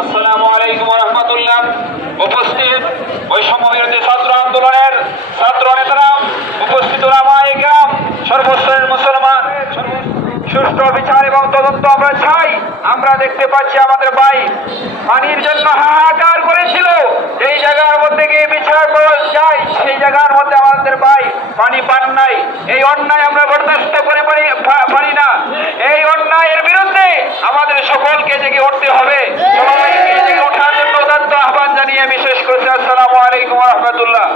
আসসালামু আলাইকুম ওয়া রাহমাতুল্লাহ। উপস্থিত বৈষম্যবিরোধী ছাত্র আন্দোলনের ছাত্র নেতারা, উপস্থিত ওলামায়ে কেরাম, সর্বস্তরের মুসলমান, সুষ্ঠু বিচার এবং তদন্ত আমরা চাই। আমরা দেখতে পাচ্ছি আমাদের ভাই পানির জন্য হাহাকার করেছিল, যেই জায়গার মধ্যে গিয়ে বিচার করা যায় সেই জায়গার মধ্যে আমাদের ভাই পানি পান নাই। এই অন্যায় আমরা বরদাস্ত করে পারি না। এই অন্যায়ের বিরুদ্ধে আমাদের সকলকে জেগে উঠতে হবে। সবাইকে জেগে ওঠার জন্য উদাত্ত আহ্বান জানিয়ে বিশেষ করছি। আসসালামু আলাইকুম ওয়া রাহমাতুল্লাহ।